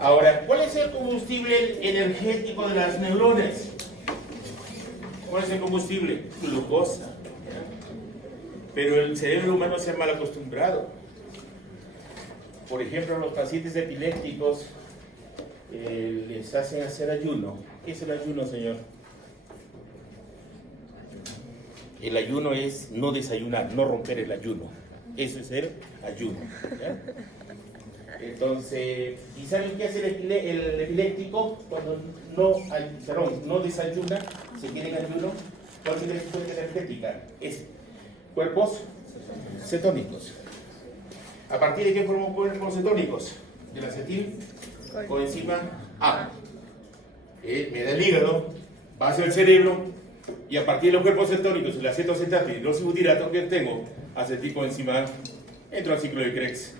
Ahora, ¿cuál es el combustible energético de las neuronas? ¿Cuál es el combustible? Glucosa. Pero el cerebro humano se ha mal acostumbrado. Por ejemplo, a los pacientes epilépticos les hacen hacer ayuno. ¿Qué es el ayuno, señor? El ayuno es no desayunar, no romper el ayuno. Eso es el ayuno. ¿Ya? Entonces, ¿y saben qué hace el epiléptico cuando no desayuna, se queda en ayuno? ¿Cuál es la respuesta energética? Es cuerpos cetónicos. ¿A partir de qué forman cuerpos cetónicos? Del acetil, coenzima A. Me da el hígado, va hacia el cerebro, y a partir de los cuerpos cetónicos, el acetoacetato y el hidroxibutirato que tengo, acetilcoenzima A, entro al ciclo de Krebs.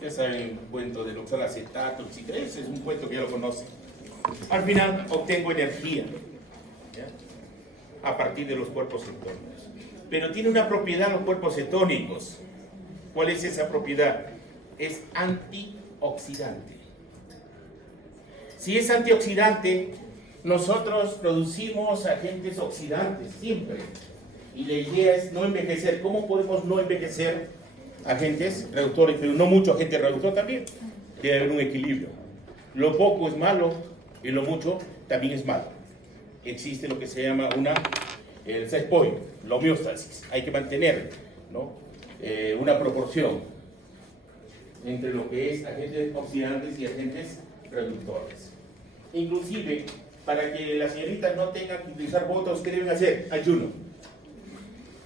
Ya saben el cuento del oxalacetato, el Krebs es un cuento que ya lo conocen. Al final obtengo energía, ¿ya? A partir de los cuerpos cetónicos. Pero tiene una propiedad los cuerpos cetónicos. ¿Cuál es esa propiedad? Es antioxidante. Si es antioxidante, nosotros producimos agentes oxidantes siempre. Y la idea es no envejecer. ¿Cómo podemos no envejecer? Agentes reductores, pero no mucho agente reductor también. Debe haber un equilibrio. Lo poco es malo y lo mucho también es malo. Existe lo que se llama el set point, la homeostasis. Hay que mantener, ¿no? Una proporción entre lo que es agentes oxidantes y agentes reductores. Inclusive, para que las señoritas no tengan que utilizar botox, ¿qué deben hacer? Ayuno.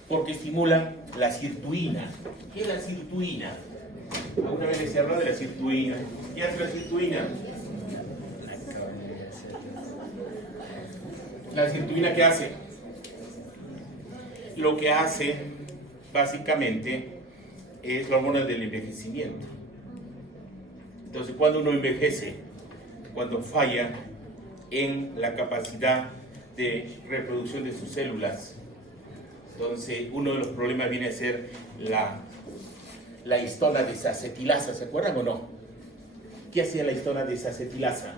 Porque estimulan la sirtuina. ¿Qué es la sirtuina? ¿Alguna vez les he hablado de la sirtuina? ¿Qué hace la sirtuina? ¿La sirtuina qué hace? Lo que hace, básicamente, es la hormona del envejecimiento. Entonces, cuando uno envejece, cuando falla en la capacidad de reproducción de sus células, entonces uno de los problemas viene a ser la histona desacetilasa, ¿se acuerdan o no? ¿Qué hacía la histona desacetilasa?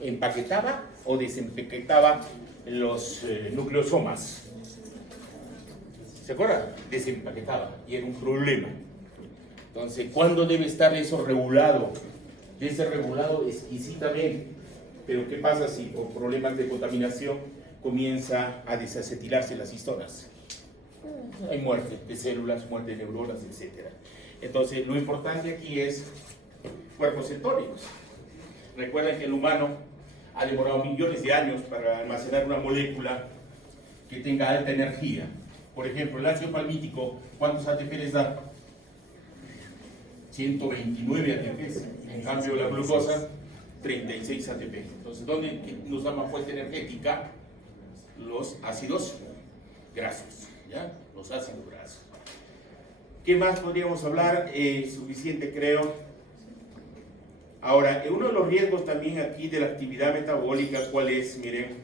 ¿Empaquetaba o desempaquetaba los nucleosomas? ¿Se acuerdan? Desempaquetaba y era un problema. Entonces, ¿cuándo debe estar eso regulado? Debe ser regulado exquisitamente. Pero ¿qué pasa si por problemas de contaminación comienza a desacetilarse las histonas? Hay muerte de células, muerte de neuronas, etc. Entonces, lo importante aquí es cuerpos cetónicos. Recuerden que el humano ha demorado millones de años para almacenar una molécula que tenga alta energía. Por ejemplo, el ácido palmítico, ¿cuántos ATP les da? 129 ATP. En cambio, la glucosa, 36 ATP. Entonces, ¿dónde nos da más fuente energética? Los ácidos grasos, ¿ya? Los ácidos grasos. ¿Qué más podríamos hablar? Suficiente, creo. Ahora, uno de los riesgos también aquí de la actividad metabólica, ¿cuál es? Miren,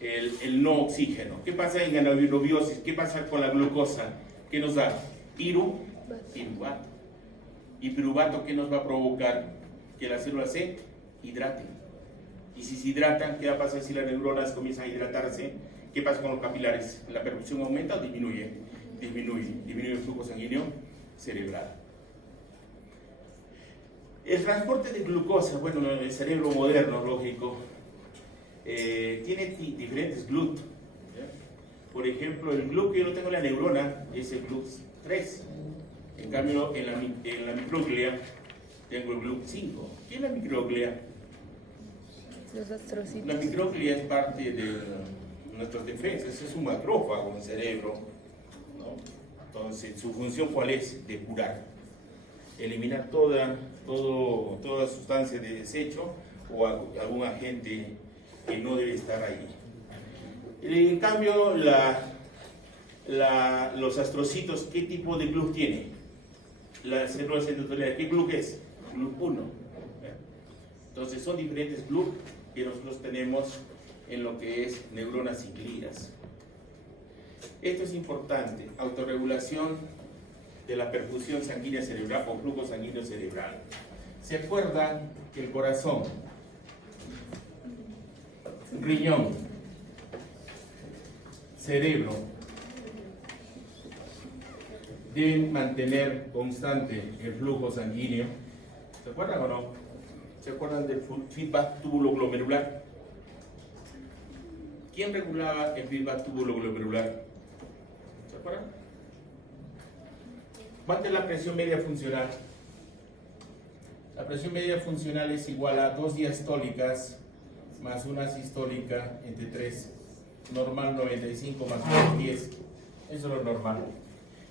el no oxígeno. ¿Qué pasa en anaerobiosis? ¿Qué pasa con la glucosa? ¿Qué nos da? Piruvato. ¿Y piruvato qué nos va a provocar? Que las células se hidraten. Y si se hidratan, ¿qué va a pasar si las neuronas comienzan a hidratarse? ¿Qué pasa con los capilares? ¿La perfusión aumenta o disminuye? Disminuye el flujo sanguíneo cerebral. El transporte de glucosa, bueno, el cerebro moderno, lógico, tiene diferentes GLUT. Por ejemplo, el GLUT que yo no tengo en la neurona es el GLUT3. En cambio, en la micróglia tengo el GLUT5. ¿Qué es la micróglia? Los astrocitos. La micróglia es parte de nuestras defensas, es un macrófago en el cerebro, ¿no? Entonces, su función ¿cuál es? Depurar, eliminar toda sustancia de desecho o algún agente que no debe estar ahí. En cambio, los astrocitos, ¿qué tipo de GLUT tiene? Las células endoteliales, ¿qué GLUT es? GLUT1. Entonces, son diferentes GLUT que nosotros tenemos en lo que es neuronas y glias. Esto es importante, autorregulación de la perfusión sanguínea cerebral o flujo sanguíneo cerebral. ¿Se acuerdan que el corazón, riñón, cerebro deben mantener constante el flujo sanguíneo? ¿Se acuerdan o no? ¿Se acuerdan del feedback túbulo-glomerular? ¿Quién regulaba el feedback túbulo-glomerular? ¿Se acuerdan? ¿Cuánta es la presión media funcional? La presión media funcional es igual a 2 diastólicas más una sistólica entre 3. Normal 95 más 10. Eso es lo normal.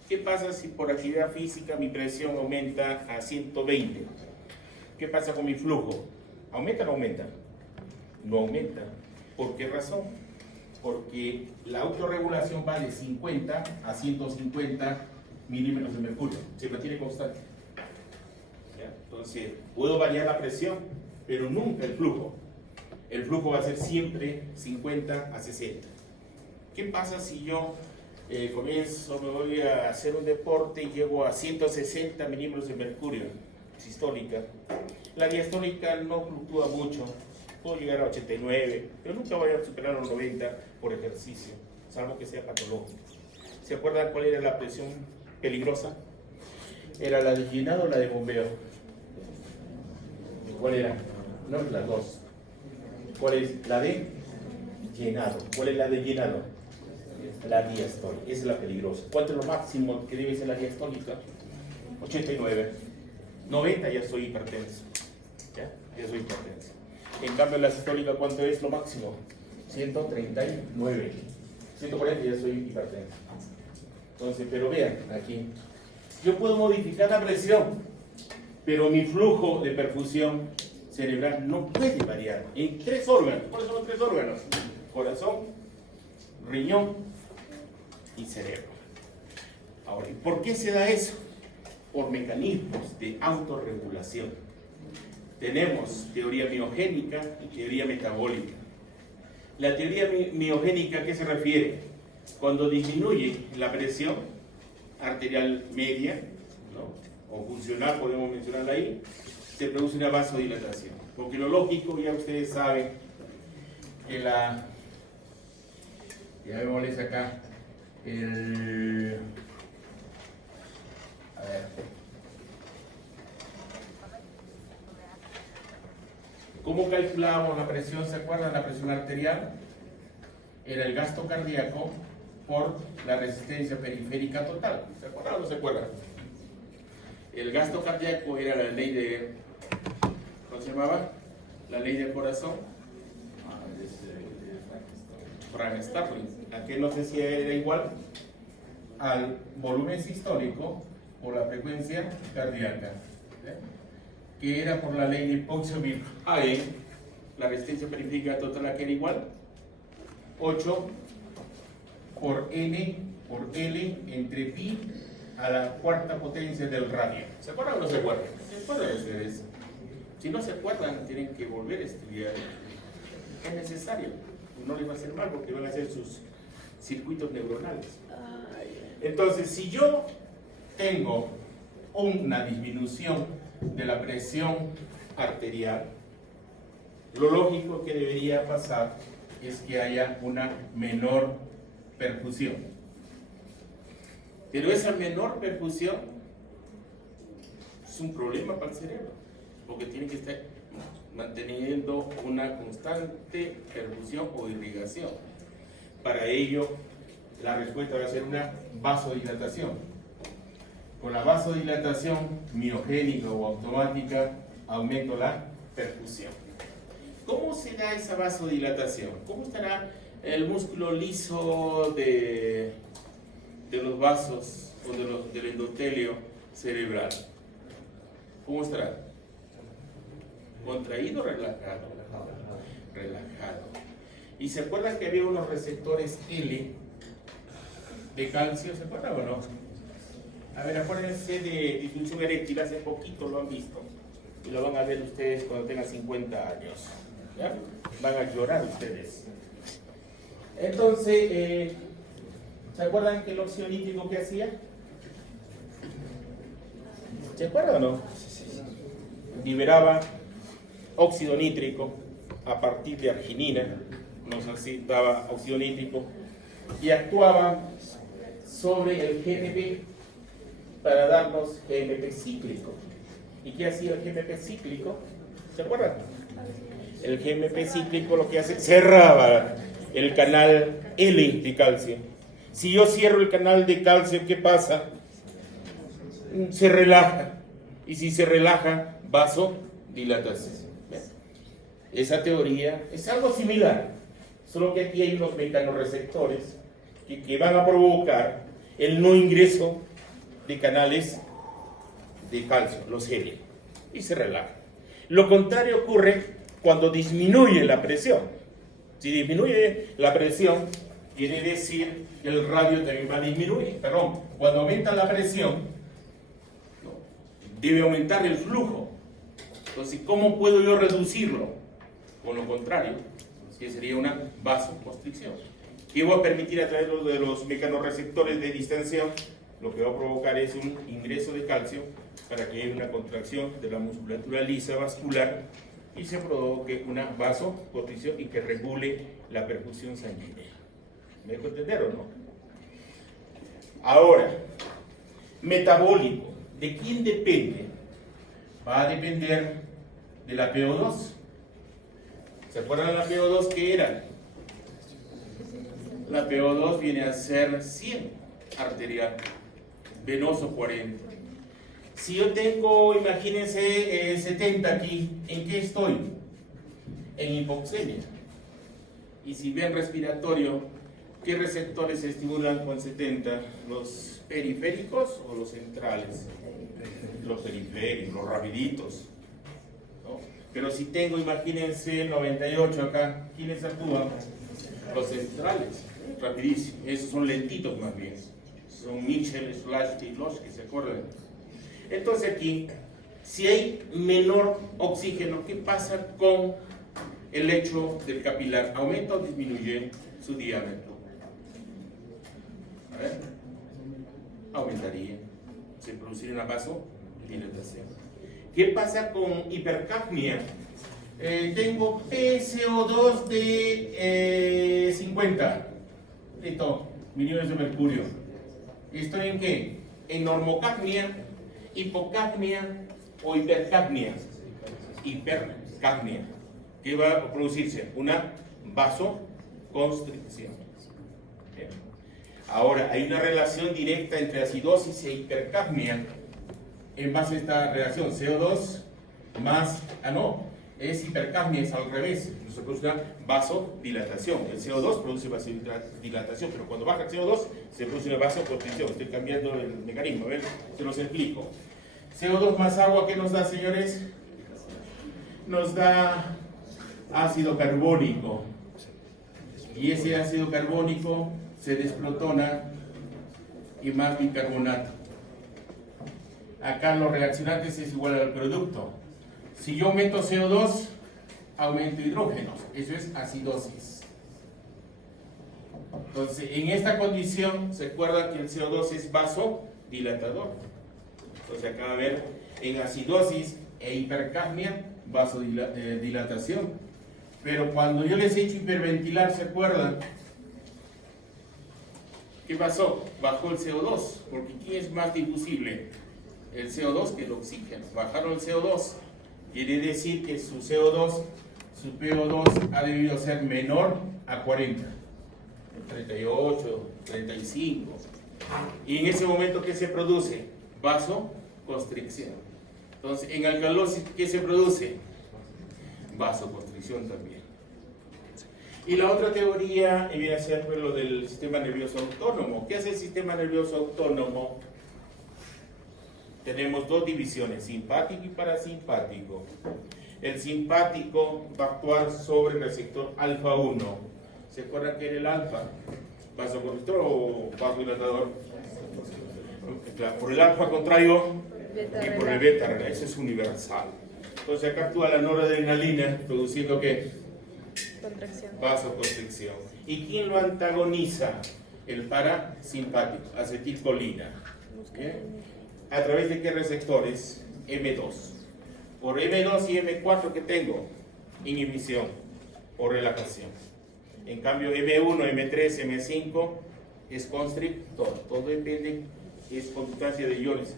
¿Qué pasa si por actividad física mi presión aumenta a 120? ¿Qué pasa con mi flujo? ¿Aumenta o no aumenta? No aumenta. ¿Por qué razón? Porque la autorregulación va de 50 a 150 milímetros de mercurio. Se mantiene constante. ¿Ya? Entonces, puedo variar la presión, pero nunca el flujo. El flujo va a ser siempre 50 a 60. ¿Qué pasa si yo comienzo, me voy a hacer un deporte y llego a 160 milímetros de mercurio, sistólica? La diastólica no fluctúa mucho, puedo llegar a 89, pero nunca voy a superar los 90 por ejercicio, salvo que sea patológico. ¿Se acuerdan cuál era la presión peligrosa? ¿Era la de llenado o la de bombeo? ¿Cuál era? No, las dos. ¿Cuál es la de llenado? ¿Cuál es la de llenado? La diastólica. Esa es la peligrosa. ¿Cuánto es lo máximo que debe ser la diastólica? 89. 90 ya soy hipertenso. Ya soy hipertenso. En cambio, la sistólica, ¿cuánto es lo máximo? 139. 140 ya soy hipertenso. Entonces, pero vean aquí. Yo puedo modificar la presión, pero mi flujo de perfusión cerebral no puede variar en 3 órganos. ¿Cuáles son los 3 órganos? Corazón, riñón y cerebro. Ahora, ¿por qué se da eso? Por mecanismos de autorregulación. Tenemos teoría miogénica y teoría metabólica. La teoría miogénica, ¿a qué se refiere? Cuando disminuye la presión arterial media, ¿no?, o funcional, podemos mencionarla ahí, se produce una vasodilatación. Porque lo lógico, ya ustedes saben, que ya me molesta acá, a ver, ¿cómo calculábamos la presión? ¿Se acuerdan? La presión arterial era el gasto cardíaco por la resistencia periférica total. ¿Se acuerdan o no se acuerdan? El gasto cardíaco era la ley de, ¿cómo se llamaba? La ley del corazón. Frank Starling. Aquí no sé si era igual al volumen sistólico por la frecuencia cardíaca, que era por la ley de Ponsonby-Hagen, la resistencia periférica total, que era igual 8 por N por L entre pi a la cuarta potencia del radio. ¿Se acuerdan o no se acuerdan? ¿Se acuerdan ustedes? Si no se acuerdan, tienen que volver a estudiar. Es necesario. No les va a hacer mal porque van a hacer sus circuitos neuronales. Entonces, si yo tengo una disminución de la presión arterial, lo lógico que debería pasar es que haya una menor perfusión. Pero esa menor perfusión es un problema para el cerebro, porque tiene que estar manteniendo una constante perfusión o irrigación. Para ello, la respuesta va a ser una vasodilatación. Con la vasodilatación miogénica o automática, aumento la perfusión. ¿Cómo se da esa vasodilatación? ¿Cómo estará el músculo liso de los vasos o del endotelio cerebral? ¿Cómo estará? ¿Contraído o relajado? Relajado. ¿Y se acuerdan que había unos receptores L de calcio? ¿Se acuerdan o no? A ver, acuérdense de disfunción eréctil, hace poquito lo han visto. Y lo van a ver ustedes cuando tengan 50 años. ¿Ya? Van a llorar ustedes. Entonces, ¿se acuerdan que el óxido nítrico que hacía? ¿Se acuerdan o no? liberaba óxido nítrico a partir de arginina, nos daba óxido nítrico, y actuaba sobre el GMP para darnos GMP cíclico. ¿Y qué hacía el GMP cíclico? ¿Se acuerdan? El GMP cíclico lo que hace, cerraba el canal L de calcio. Si yo cierro el canal de calcio, ¿qué pasa? Se relaja. Y si se relaja, vasodilatación. Esa teoría es algo similar, solo que aquí hay unos mecanorreceptores que van a provocar el no ingreso de canales de calcio, los L, y se relaja. Lo contrario ocurre cuando disminuye la presión. Si disminuye la presión, quiere decir que el radio también va a disminuir. Perdón, cuando aumenta la presión, debe aumentar el flujo. Entonces, ¿cómo puedo yo reducirlo? Con lo contrario, que sería una vasoconstricción. ¿Qué va a permitir a través de los mecanorreceptores de distensión? Lo que va a provocar es un ingreso de calcio para que haya una contracción de la musculatura lisa vascular y se provoque una vasoconstricción y que regule la perfusión sanguínea. ¿Me dejo entender o no? Ahora, metabólico. ¿De quién depende? Va a depender de la PO2. ¿Se acuerdan de la PO2 qué era? La PO2 viene a ser 100 arterial, venoso 40. Si yo tengo, imagínense, 70 aquí, ¿en qué estoy? En hipoxemia. Y si ven respiratorio, ¿qué receptores se estimulan con 70? ¿Los periféricos o los centrales? Los periféricos, los rapiditos, ¿no? Pero si tengo, imagínense, 98 acá, ¿quiénes actúan? Los centrales, rapidísimo. Esos son lentitos más bien. Son Mitchell, Slash y Losch, que se acuerdan. Entonces aquí, si hay menor oxígeno, ¿qué pasa con el lecho del capilar? ¿Aumenta o disminuye su diámetro? A ver, aumentaría. Se produciría una vasodilatación. ¿Qué pasa con hipercapnia? Tengo PCO2 de 50 millones de mercurio. ¿Estoy en qué? En normocapnia, hipocapnia o hipercapnia. Hipercapnia. ¿Qué va a producirse? Una vasoconstricción. Bien. Ahora, hay una relación directa entre acidosis e hipercapnia en base a esta relación. CO2 más, es hipercapnia, es al revés. Se produce una vasodilatación. El CO2 produce vasodilatación, pero cuando baja el CO2 se produce una vasoconstricción. Estoy cambiando el mecanismo, a ver, se los explico. CO2 más agua, ¿qué nos da, señores? Nos da ácido carbónico. Y ese ácido carbónico se desprotona y más bicarbonato. Acá los reaccionantes es igual al producto. Si yo meto CO2, aumento hidrógenos. Eso es acidosis. Entonces, en esta condición, se acuerda que el CO2 es vasodilatador. Entonces, acá va a ver en acidosis e hipercapnia, vasodilatación. Pero cuando yo les he hecho hiperventilar, ¿se acuerdan? ¿Qué pasó? Bajó el CO2, porque ¿quién es más difusible? El CO2 que el oxígeno. Bajaron el CO2. Quiere decir que su CO2, su PO2 ha debido ser menor a 40. 38, 35. Y en ese momento, ¿qué se produce? Vasoconstricción. Entonces, en alcalosis, ¿qué se produce? Vasoconstricción también. Y la otra teoría viene a ser lo del sistema nervioso autónomo. ¿Qué hace el sistema nervioso autónomo? Tenemos dos divisiones, simpático y parasimpático. El simpático va a actuar sobre el receptor alfa 1. ¿Se acuerdan que era el alfa? ¿Vasoconstrictor o vasodilatador? Por el alfa contraigo y por el beta, eso es universal. Entonces acá actúa la noradrenalina, produciendo ¿qué? Contracción. Vasoconstricción. ¿Y quién lo antagoniza? El parasimpático, acetilcolina. ¿Bien? ¿A través de qué receptores? M2. Por M2 y M4 que tengo, inhibición o relajación. En cambio M1, M3, M5 es constrictor. Todo depende, es conductancia de iones.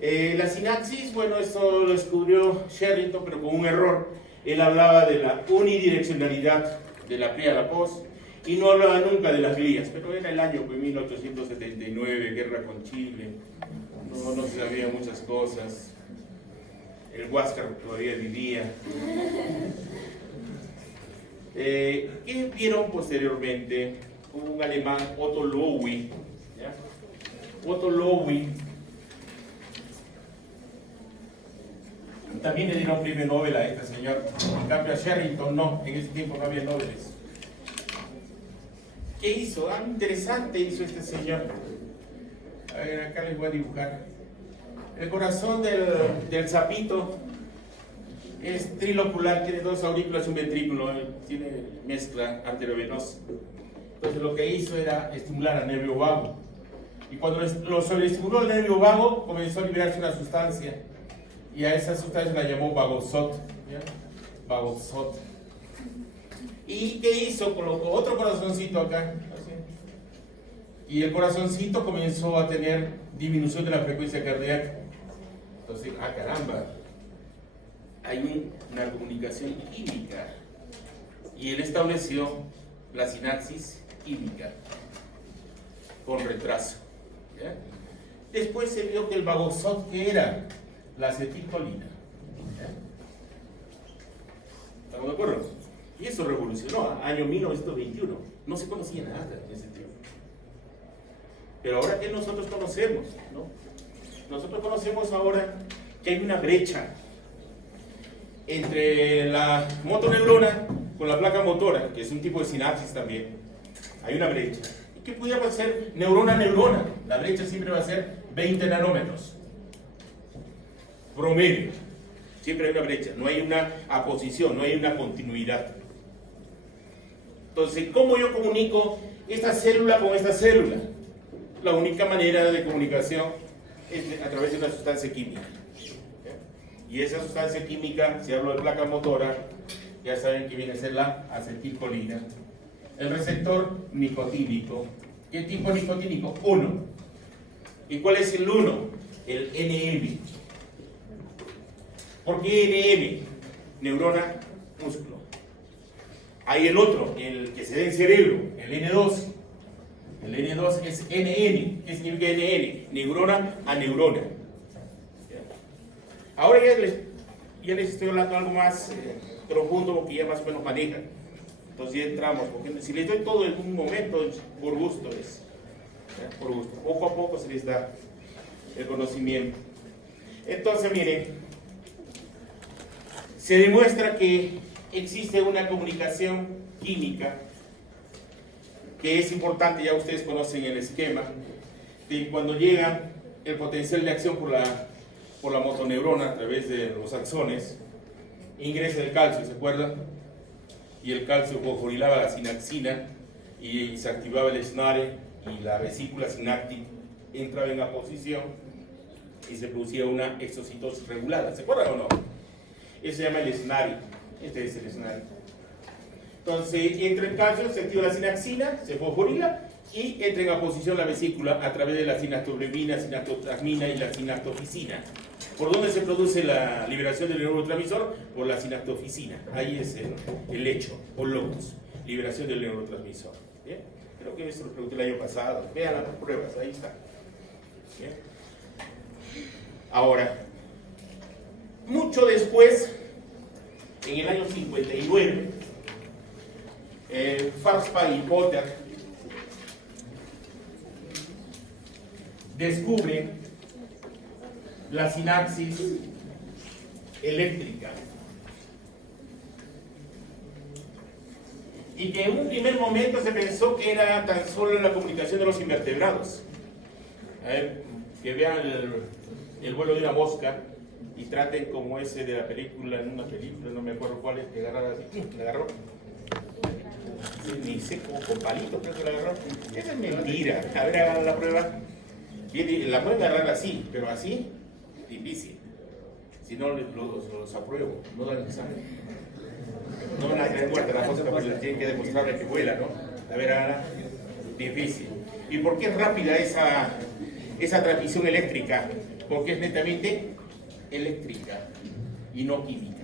La sinapsis, bueno, esto lo descubrió Sherrington, pero con un error. Él hablaba de la unidireccionalidad de la pría a la post y no hablaba nunca de las glías, pero era el año 1879, guerra con Chile, no se sabían muchas cosas, el Huáscar todavía vivía. ¿Qué vieron posteriormente? Un alemán, Otto Lowy. ¿Ya? Otto Lowy también le dieron premio Nobel a este señor. En cambio a Sherrington no, en ese tiempo no había Nobeles. ¿Qué hizo? Interesante hizo este señor. A ver, acá les voy a dibujar. El corazón del sapito es trilocular, tiene dos aurículas y un ventrículo, tiene mezcla arteriovenosa. Entonces lo que hizo era estimular al nervio vago. Y cuando lo sobreestimuló el nervio vago, comenzó a liberarse una sustancia. Y a esa sustancia la llamó vagosot. ¿Ya? Vagosot. ¿Y qué hizo? Colocó otro corazoncito acá. Así. Y el corazoncito comenzó a tener disminución de la frecuencia cardíaca. Entonces, caramba, hay una comunicación química. Y él estableció la sinapsis química con retraso. ¿Ya? Después se vio que el vagosot, ¿qué era? La acetilcolina. ¿Ya? ¿Estamos de acuerdo? Y eso revolucionó, año 1921. No se conocía nada en ese tiempo. Pero ahora que nosotros conocemos, ¿no? Nosotros conocemos ahora que hay una brecha entre la motoneurona con la placa motora, que es un tipo de sinapsis también. Hay una brecha. ¿Y qué pudiera ser neurona a neurona? La brecha siempre va a ser 20 nanómetros. Promedio. Siempre hay una brecha, no hay una aposición, no hay una continuidad. Entonces, ¿cómo yo comunico esta célula con esta célula? La única manera de comunicación es a través de una sustancia química. Y esa sustancia química, si hablo de placa motora, ya saben que viene a ser la acetilcolina. El receptor nicotínico. ¿Qué tipo nicotínico? 1. ¿Y cuál es el 1? El NM. ¿Por qué NM? Neurona, músculo. Hay el otro, el que se da en cerebro, el N2. El N2 es NN. ¿Qué significa NN? Neurona a neurona. Ahora ya les estoy hablando algo más profundo, porque ya más o menos manejan. Entonces ya entramos, porque si les doy todo en un momento, por gusto es. Por gusto. Poco a poco se les da el conocimiento. Entonces miren, se demuestra que existe una comunicación química que es importante, ya ustedes conocen el esquema, que cuando llega el potencial de acción por la motoneurona a través de los axones, ingresa el calcio, ¿se acuerdan? Y el calcio fosforilaba la sinaxina y se activaba el SNARE y la vesícula sináptica entraba en aposición y se producía una exocitosis regulada, ¿se acuerdan o no? Eso se llama el SNARE, este es el SNARE. Entonces entra el calcio, se activa la sinaxina, se fosforila y entra en aposición la vesícula a través de la sinaptoglebina, sinaptotrasmina y la sinaptoficina. ¿Por dónde se produce la liberación del neurotransmisor? Por la sinaptoficina. Ahí es el hecho, o locus, liberación del neurotransmisor. ¿Bien? Creo que eso lo pregunté el año pasado. Vean las pruebas, ahí está. ¿Bien? Ahora, mucho después, en el año 59, Farspad y Potter descubre la sinapsis eléctrica y que en un primer momento se pensó que era tan solo la comunicación de los invertebrados. A ver, que vean el vuelo de una mosca y traten como ese de la película, en una película, no me acuerdo cuál es, que agarra así, le agarró. Ni sé, con palitos creo que la agarró. Esa es mentira. A ver, hagan la prueba. La pueden agarrar así, pero así difícil. Si no, los apruebo, no dan el examen. No van a tener muerta la cosa porque les tienen que demostrarle que vuela, ¿no? A ver, Ana, difícil. ¿Y por qué es rápida esa transmisión eléctrica? Porque es netamente eléctrica y no química.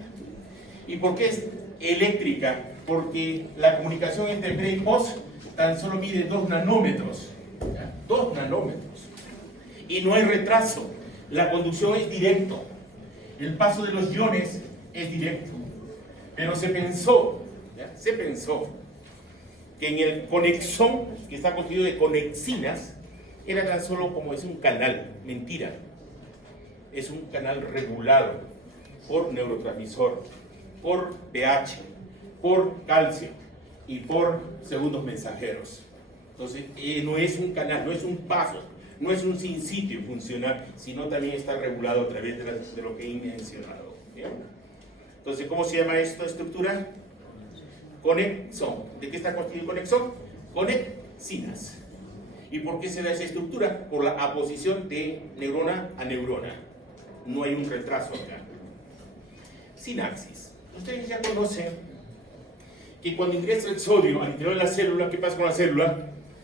¿Y por qué es eléctrica? Porque la comunicación entre pre y post tan solo mide 2 nanómetros. ¿Ya? 2 nanómetros. Y no hay retraso. La conducción es directo. El paso de los iones es directo. Pero se pensó que en el conexón, que está constituido de conexinas, era tan solo como es un canal. Mentira. Es un canal regulado por neurotransmisor, por pH, por calcio y por segundos mensajeros. Entonces, no es un canal, no es un paso, no es un sin sitio funcional, sino también está regulado a través de lo que he mencionado. ¿Bien? Entonces, ¿cómo se llama esta estructura? Conexón. ¿De qué está constituido el conexón? Conexinas. ¿Y por qué se da esa estructura? Por la aposición de neurona a neurona. No hay un retraso acá. Sinapsis. Ustedes ya conocen que cuando ingresa el sodio al interior de la célula, ¿qué pasa con la célula?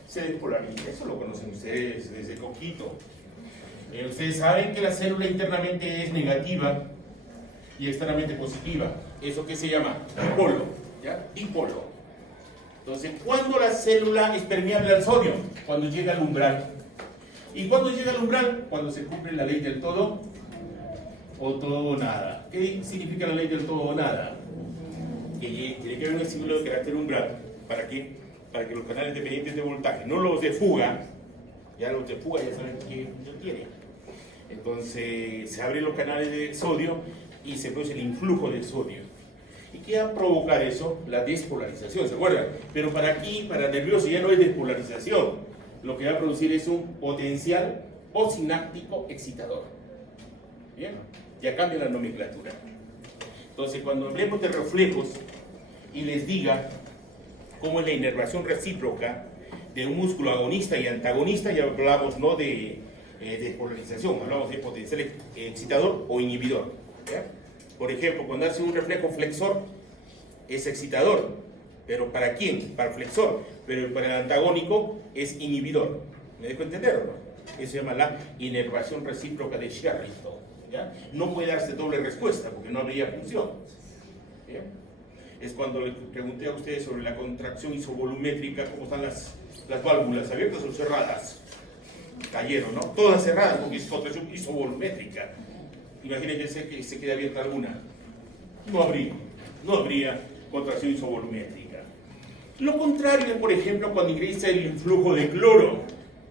Se despolariza. Eso lo conocen ustedes desde coquito. Ustedes saben que la célula internamente es negativa y externamente positiva. ¿Eso qué se llama? Dipolo. ¿Ya? Dipolo. Entonces, ¿cuándo la célula es permeable al sodio? Cuando llega al umbral. ¿Y cuándo llega al umbral? Cuando se cumple la ley del todo o todo o nada. ¿Qué significa la ley del todo o nada? Que tiene que haber un estímulo de carácter umbral. ¿Para qué? Para que los canales dependientes de voltaje, no los de fuga, ya los de fuga ya saben qué tienen. Entonces se abren los canales de sodio y se produce el influjo de sodio. ¿Y qué va a provocar eso? La despolarización, ¿se acuerdan? Pero para aquí, para nervioso, ya no es despolarización. Lo que va a producir es un potencial postsináptico excitador. ¿Bien? Ya cambia la nomenclatura. Entonces, cuando hablemos de reflejos y les diga cómo es la inervación recíproca de un músculo agonista y antagonista, ya hablamos no de despolarización, hablamos de potencial excitador o inhibidor. ¿Ya? Por ejemplo, cuando hace un reflejo flexor, es excitador. ¿Pero para quién? Para el flexor. Pero para el antagónico es inhibidor. ¿Me dejo entender o no? Eso se llama la inervación recíproca de Sherrington. ¿Ya? No puede darse doble respuesta porque no habría función. ¿Ya? Es cuando le pregunté a ustedes sobre la contracción isovolumétrica, cómo están las válvulas, abiertas o cerradas. Cayeron, ¿no? Todas cerradas porque es contracción isovolumétrica. Imagínense que se quede abierta alguna. No habría contracción isovolumétrica. Lo contrario, por ejemplo, cuando ingresa el influjo de cloro.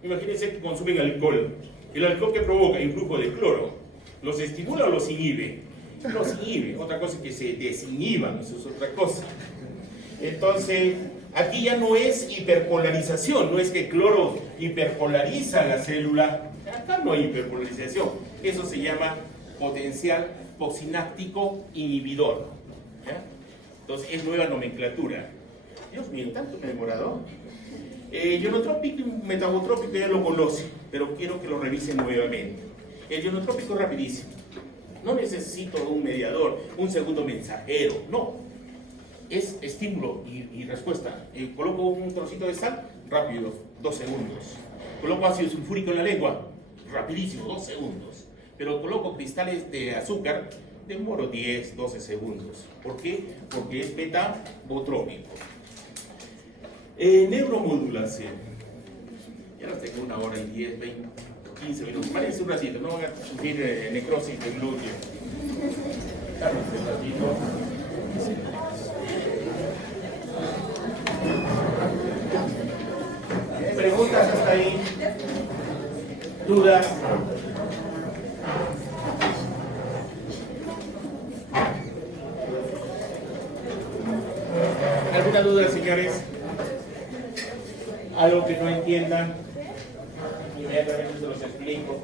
Imagínense que consumen alcohol. ¿El alcohol que provoca? Influjo de cloro. ¿Los estimula o los inhibe? Los inhibe. Otra cosa es que se desinhiban, eso es otra cosa. Entonces, aquí ya no es hiperpolarización, no es que cloro hiperpolariza la célula. Acá no hay hiperpolarización. Eso se llama potencial postsináptico inhibidor. ¿Ya? Entonces, es nueva nomenclatura. Dios mío, tanto me he demorado. Ionotrópico y metabotrópico ya lo conoce, pero quiero que lo revisen nuevamente. El ionotrópico es rapidísimo. No necesito un mediador, un segundo mensajero, no. Es estímulo y respuesta. Coloco un trocito de sal, rápido, 2 segundos. Coloco ácido sulfúrico en la lengua, rapidísimo, 2 segundos. Pero coloco cristales de azúcar, demoro 10, 12 segundos. ¿Por qué? Porque es metabotrópico. Neuromodulación. Ya las tengo 1 hora y 10, 20, 15 minutos. Párense un ratito, no van a sufrir necrosis de glúteo. Párense un ratito. ¿Preguntas hasta ahí? ¿Dudas? ¿Alguna duda, señores? ¿Algo que no entiendan? Inmediatamente se los explico.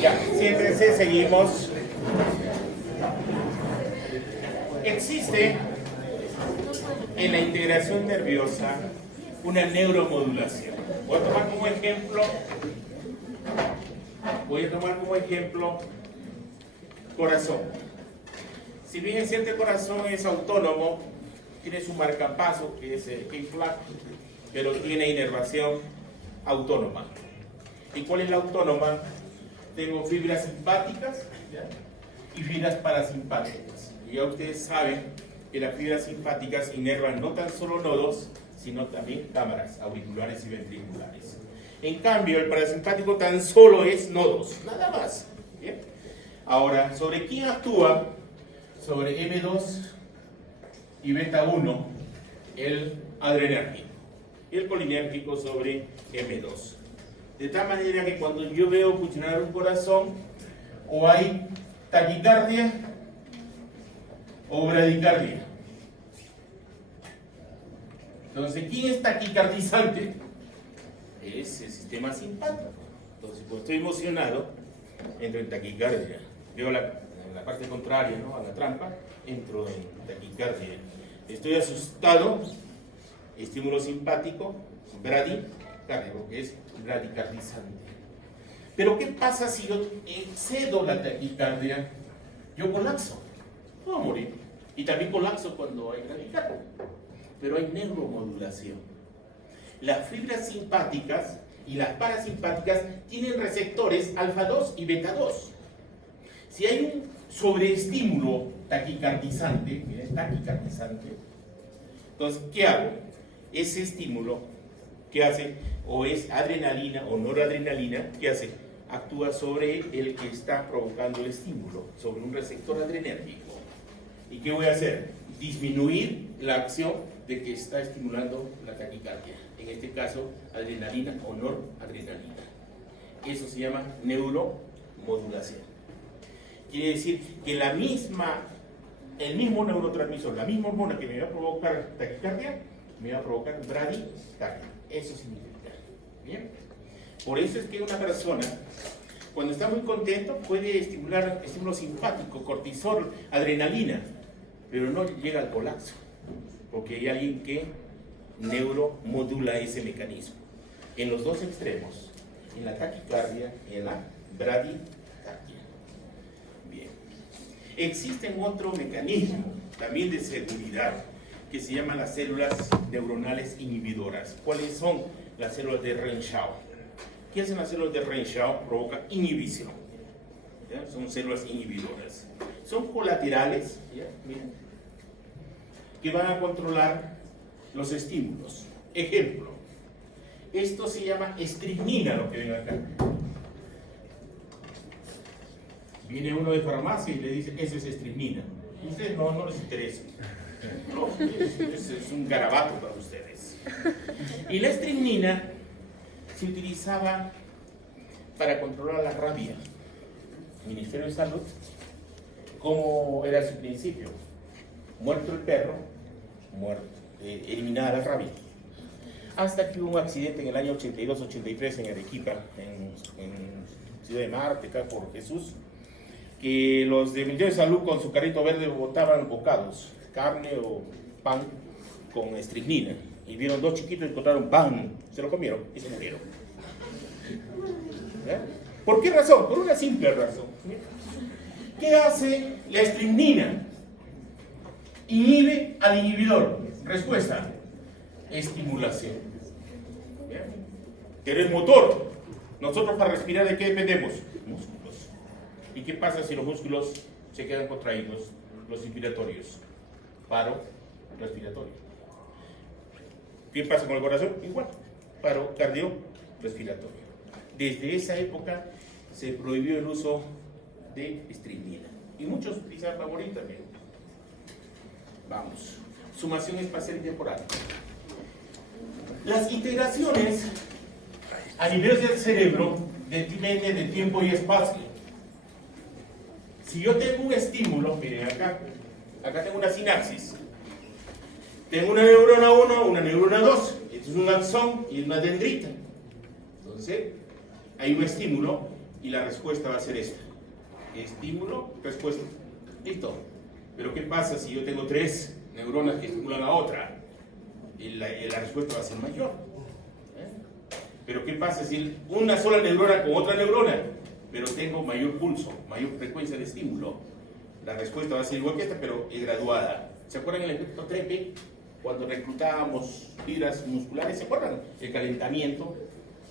Ya, siéntense, seguimos. Existe en la integración nerviosa una neuromodulación. Voy a tomar como ejemplo Voy a tomar como ejemplo corazón. Si bien es cierto el corazón es autónomo, tiene su marcapaso que es el Keyflag, pero tiene inervación autónoma. ¿Y cuál es la autónoma? Tengo fibras simpáticas, ¿ya?, y fibras parasimpáticas. Y ya ustedes saben que las fibras simpáticas inervan no tan solo nodos, sino también cámaras auriculares y ventriculares. En cambio, el parasimpático tan solo es nodos, nada más. ¿Bien? Ahora, ¿sobre quién actúa? Sobre M2 y beta 1, el adrenérgico, y el colinérgico sobre M2. De tal manera que cuando yo veo funcionar un corazón, o hay taquicardia o bradicardia. Entonces, ¿quién es taquicardizante? Es el sistema simpático. Entonces, cuando estoy emocionado, entro en taquicardia. Veo la parte contraria, ¿no?, a la trampa, entro en taquicardia. Estoy asustado, estímulo simpático, bradicárdico, que es bradicardizante. Pero ¿qué pasa si yo excedo la taquicardia? Yo colapso, puedo morir. Y también colapso cuando hay bradicardia. Pero hay neuromodulación. Las fibras simpáticas y las parasimpáticas tienen receptores alfa 2 y beta 2. Si hay un sobreestímulo taquicardizante, entonces, ¿qué hago? Ese estímulo, ¿qué hace? O es adrenalina o noradrenalina, ¿qué hace? Actúa sobre el que está provocando el estímulo, sobre un receptor adrenérgico. ¿Y qué voy a hacer? Disminuir la acción de que está estimulando la taquicardia. En este caso, adrenalina o noradrenalina. Eso se llama neuromodulación. Quiere decir que el mismo neurotransmisor, la misma hormona que me va a provocar taquicardia, me va a provocar bradicardia. Eso significa. ¿Bien? Por eso es que una persona, cuando está muy contento, puede estimular estímulo simpático, cortisol, adrenalina, pero no llega al colapso, porque hay alguien que neuromodula ese mecanismo. En los dos extremos, en la taquicardia y en la bradicardia. Bien. Existen otro mecanismo, también de seguridad, que se llaman las células neuronales inhibidoras. ¿Cuáles son las células de Renshaw? ¿Qué hacen las células de Renshaw? Provocan inhibición. ¿Ya? Son células inhibidoras. Son colaterales, ¿ya? Miren, que van a controlar los estímulos. Ejemplo, esto se llama estricnina, lo que ven acá. Viene uno de farmacia y le dice, eso es estricnina. Y ustedes no les interesa. No, es un garabato para ustedes. Y la estricnina se utilizaba para controlar la rabia. El Ministerio de Salud, ¿cómo era su principio? Muerto el perro, muerto, eliminada la rabia. Hasta que hubo un accidente en el año 82-83 en Arequipa, en Ciudad de Marte, acá por Jesús, que los del Ministerio de Salud con su carrito verde botaban bocados, carne o pan con estricnina. Y vieron dos chiquitos y encontraron pan, se lo comieron y se murieron. ¿Eh? ¿Por qué razón? Por una simple razón. ¿Qué hace la estricnina? Inhibe al inhibidor. Respuesta: estimulación. ¿Bien? Pero el motor. Nosotros para respirar, ¿de qué dependemos? Músculos. ¿Y qué pasa si los músculos se quedan contraídos? Los inspiratorios. Paro respiratorio. ¿Qué pasa con el corazón? Igual. Paro cardiorrespiratorio. Desde esa época se prohibió el uso de estricnina. Y muchos utilizan Favorit también. Vamos. Sumación espacial y temporal. Las integraciones a nivel del cerebro dependen de tiempo y espacio. Si yo tengo un estímulo, miren acá tengo una sinapsis. Tengo una neurona 1, una neurona 2. Esto es un axón y una dendrita. Entonces, hay un estímulo y la respuesta va a ser esta. Estímulo, respuesta. Listo. Pero ¿qué pasa si yo tengo 3 neuronas que estimulan a otra? Y la respuesta va a ser mayor. Pero ¿qué pasa si una sola neurona con otra neurona pero tengo mayor pulso, mayor frecuencia de estímulo. La respuesta va a ser igual que esta, pero es graduada. ¿Se acuerdan el efecto Treppe? Cuando reclutábamos fibras musculares, ¿se acuerdan? El calentamiento,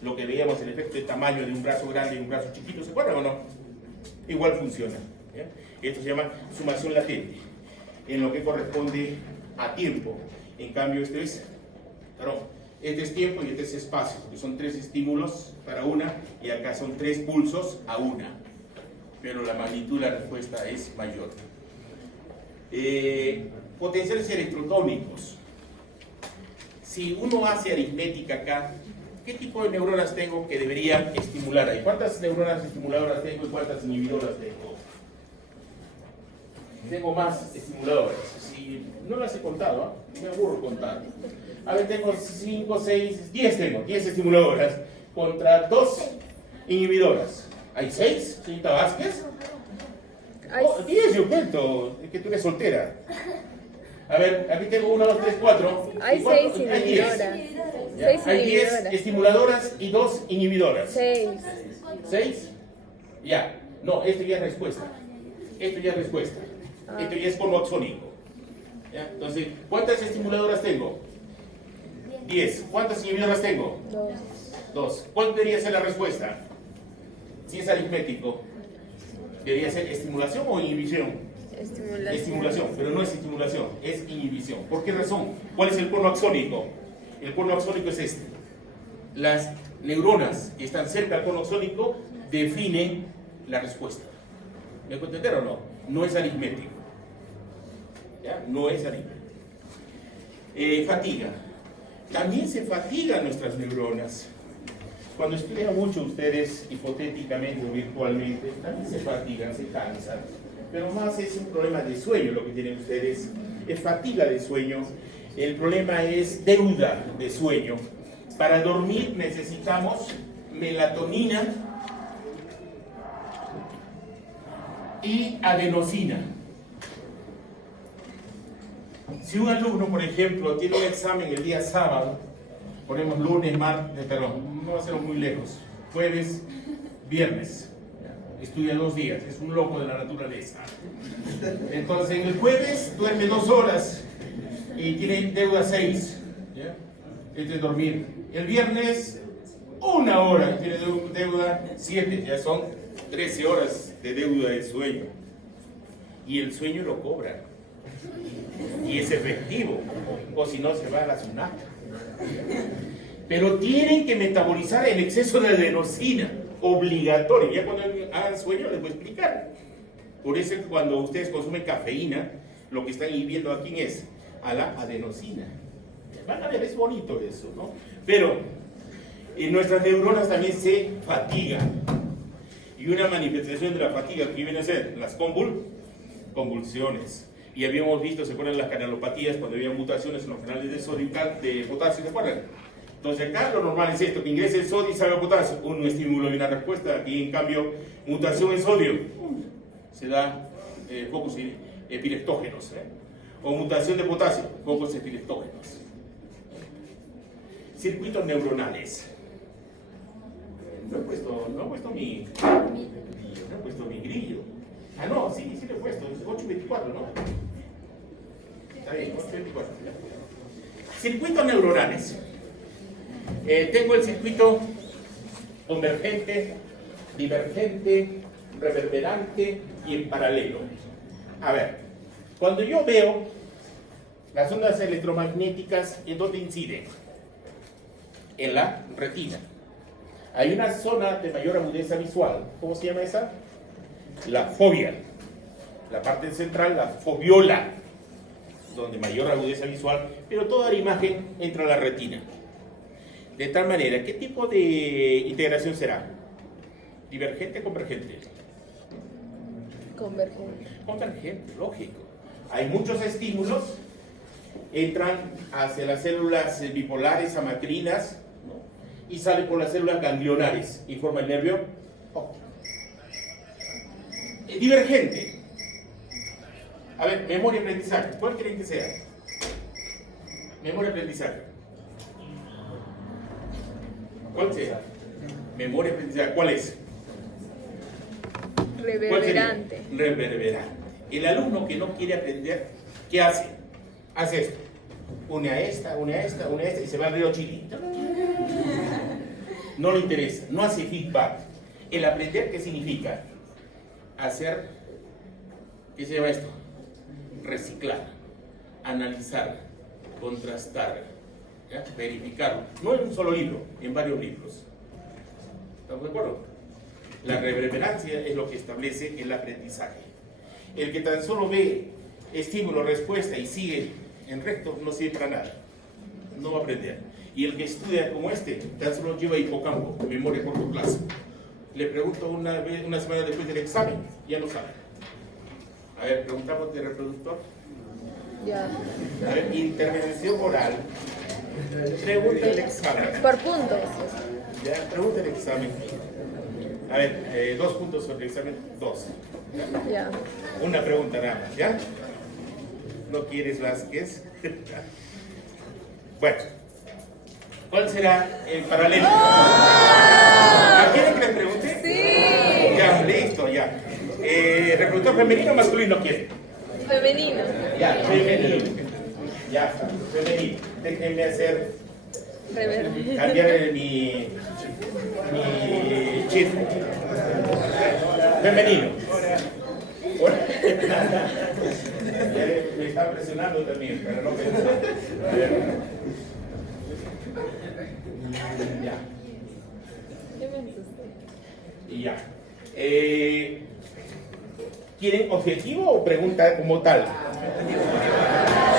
lo que veíamos, el efecto de tamaño de un brazo grande y un brazo chiquito, ¿se acuerdan o no? Igual funciona. ¿Ya? Esto se llama sumación latente, en lo que corresponde a tiempo. En cambio, este es tiempo y este es espacio, porque son 3 estímulos para una, y acá son 3 pulsos a una. Pero la magnitud de la respuesta es mayor. Potenciales electrotónicos. Si uno hace aritmética acá, ¿qué tipo de neuronas tengo que debería estimular ahí? ¿Cuántas neuronas estimuladoras tengo y cuántas inhibidoras tengo? Tengo más estimuladores. Si no las he contado, me aburro contar. A ver, tengo 5, 6, 10 tengo, 10 estimuladoras contra 2 inhibidoras. ¿Hay 6, señorita Vázquez? 10 yo cuento, es que tú eres soltera. A ver, aquí tengo 1, 2, 3, 4. Hay 6 inhibidoras. Hay 10 estimuladoras y 2 inhibidoras. 6. ¿6? Ya. No, esto ya es respuesta. Esto ya es respuesta. Esto ya es conoxónico. ¿Ya? Entonces, ¿cuántas estimuladoras tengo? 10. ¿Cuántas inhibidoras tengo? 2. ¿Cuál debería ser la respuesta? Si es aritmético, ¿debería ser estimulación o inhibición? Estimulación, pero no es estimulación, es inhibición. ¿Por qué razón? ¿Cuál es el cono axónico? El cono axónico es este. Las neuronas que están cerca del cono axónico definen la respuesta. ¿Me puedo entender o no? No es aritmético. ¿Ya? No es aritmético. Fatiga. También se fatigan nuestras neuronas. Cuando estudian mucho ustedes, hipotéticamente o virtualmente, también se fatigan, se cansan. Pero más es un problema de sueño lo que tienen ustedes. Es fatiga de sueño. El problema es deuda de sueño. Para dormir necesitamos melatonina y adenosina. Si un alumno, por ejemplo, tiene un examen el día sábado, ponemos lunes, martes, perdón, no va a ser muy lejos, jueves, viernes, estudia 2 días, es un loco de la naturaleza. Entonces, el jueves duerme 2 horas y tiene deuda 6, ¿ya? Es de dormir. El viernes, 1 hora y tiene deuda 7, ya son 13 horas de deuda de sueño. Y el sueño lo cobra. Y es efectivo, o si no se va a la SUNAT. Pero tienen que metabolizar el exceso de adenosina, obligatorio. Ya cuando hagan sueño les voy a explicar. Por eso cuando ustedes consumen cafeína, lo que están inhibiendo aquí es a la adenosina. Van a ver, es bonito eso, ¿no? Pero nuestras neuronas también se fatigan. Y una manifestación de la fatiga que viene a ser las convulsiones. Y habíamos visto, ¿se acuerdan las canalopatías cuando había mutaciones en los canales de sodio y de potasio? ¿Se acuerdan? Entonces acá lo normal es esto, que ingrese el sodio y salga potasio. Un estímulo y una respuesta. Aquí en cambio, mutación en sodio. Se da focos epileptógenos. O mutación de potasio, focos epileptógenos. Circuitos neuronales. No he puesto mi grillo. Ah, no, sí lo he puesto. Es 824, ¿no? Está bien, 824. Circuitos neuronales. Tengo el circuito convergente, divergente, reverberante y en paralelo. A ver, cuando yo veo las ondas electromagnéticas, ¿en dónde inciden? En la retina. Hay una zona de mayor agudeza visual. ¿Cómo se llama esa? La fobia. La parte central, la fobiola, donde mayor agudeza visual, pero toda la imagen entra a la retina. De tal manera, ¿qué tipo de integración será? ¿Divergente o convergente? Convergente. Convergente, lógico. Hay muchos estímulos, entran hacia las células bipolares amacrinas, ¿no? Y salen por las células ganglionares y forma el nervio óptico. Divergente. A ver, memoria y aprendizaje. ¿Cuál creen que sea? Memoria y aprendizaje. ¿Cuál sea? Memoria y aprendizaje. ¿Cuál es? Reverberante. Reverberante. El alumno que no quiere aprender, ¿qué hace? Hace esto. Une a esta, une a esta, une a esta y se va al río Chili. No le interesa, no hace feedback. El aprender, ¿qué significa? Hacer, ¿qué se llama esto? Reciclar, analizar, contrastar, ¿ya? Verificar. No en un solo libro, en varios libros. ¿Estamos de acuerdo? La reverberancia es lo que establece el aprendizaje. El que tan solo ve estímulo, respuesta y sigue en recto no sirve para nada. No va a aprender. Y el que estudia como este, tan solo lleva hipocampo, memoria a corto plazo. Le pregunto una semana después del examen, ya no sabe. A ver, preguntamos de reproductor. Ya. A ver, intervención oral. Pregunta del examen. Por puntos. Ya, pregunta del examen. A ver, 2 puntos sobre el examen, 2. Ya. Una pregunta nada más, ¿ya? ¿No quieres Vázquez? Bueno, ¿cuál será el paralelo? ¿A quieren que les pregunte? Sí. Ya, listo, ya. ¿Reproductor femenino o masculino quiere? Femenino. Ya, femenino. Ya, femenino. Déjenme hacer, cambiar mi chip. Femenino. Me está presionando también, pero no pensar. A ver. Ya. Y ya. ¿Quieren objetivo o pregunta como tal?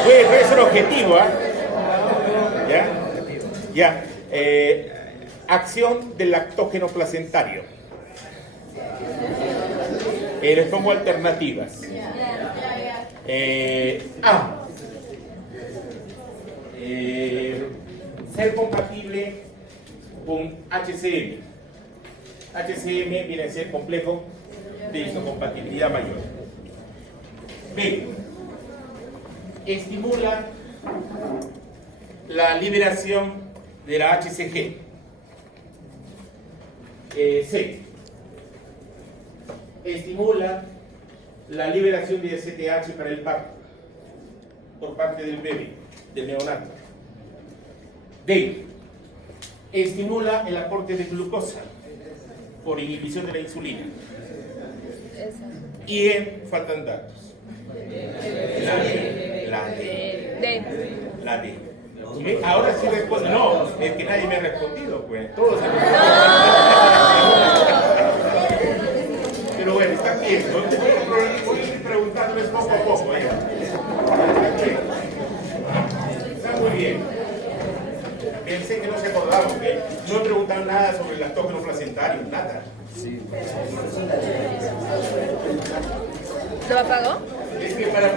Puede ser objetivo, ¿ah? ¿Ya? Ya. Acción del lactógeno placentario. Les pongo alternativas. A. Ser compatible con HCM. HCM viene a ser complejo de histocompatibilidad mayor. B. Estimula la liberación de la HCG. C. Estimula la liberación de ACTH para el parto por parte del bebé, del neonato. D. Estimula el aporte de glucosa por inhibición de la insulina. Y E, faltan datos. La D. ¿Sí? Ahora sí responde. No, es que nadie me ha respondido, pues. Todos han Pero bueno, está bien. Voy a ir preguntándoles poco a poco. Está muy bien. Pensé que no se acordaban, que no he preguntado nada sobre el lactógeno placentario, nada. Sí. ¿Lo apagó? Es que para